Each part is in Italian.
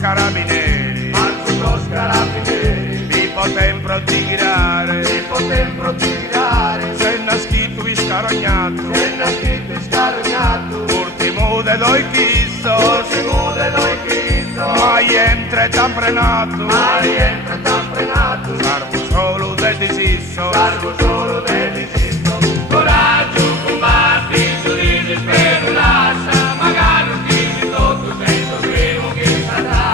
Carabinieri, mi potem prodigare, se nascito vi scarognato, ultimo de noi chiso, mai entra tan prenato, salvo solo del desisto, coraggio, combatti, giudizi, spero, lascia, magari un chilo tutto senza primo che sarà.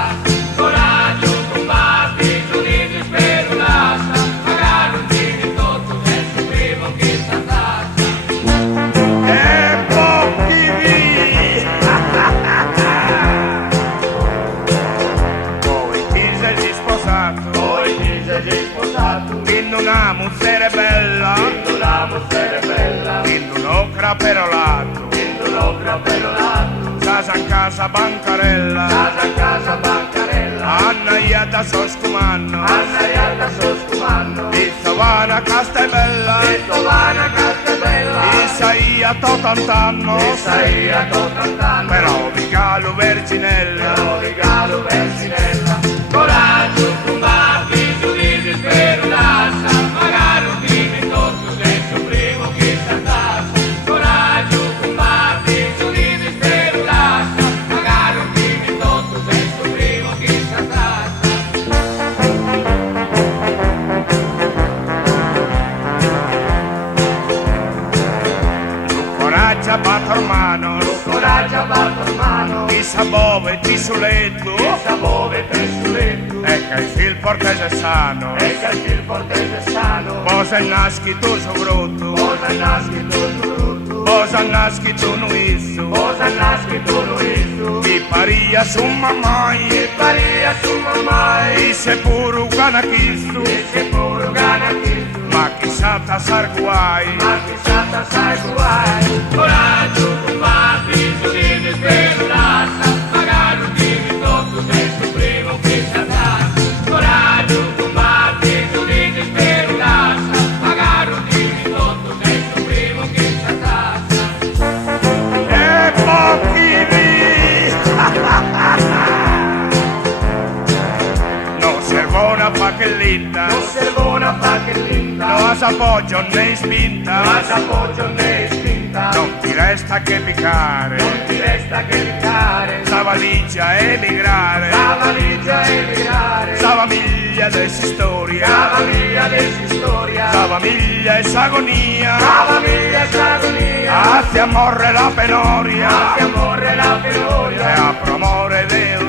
In una muzzera bella, in un'ocra perolato, casa in casa bancarella, Anna iata soscumano, Istovana Castabella, Isaia totant'anno, però Vigalo Verginella, coraggio, combatti, giudizi, spero, lascia, magari un tutto senza un primo che s'attaccia. Coraggio, combatti, giudizi, spero, lascia, magari un tutto senza un primo che s'attaccia. Coraggio batto mano, ti sabove, ti suletto, e che il fil portese sano, Bosa nasci tu so brutto, Bosa nasci tu nuisso, ti paria su mamai, se puro ganachisto, ma chissà tasar guai, Coraggio, combatti, giudizi, spero, lascia, magari un tutto senza un primo che s'attacca. Coraggio, combatti, giudizi, spero, lascia, magari un tutto senza un primo che s'attacca. e pochi non servo una pacchellita, non s'appoggio né spinta, non ti resta che piccare, la valigia emigrare, la famiglia dessa storia, la famiglia è s'agonia, hacia morre la penoria, e a promore Deo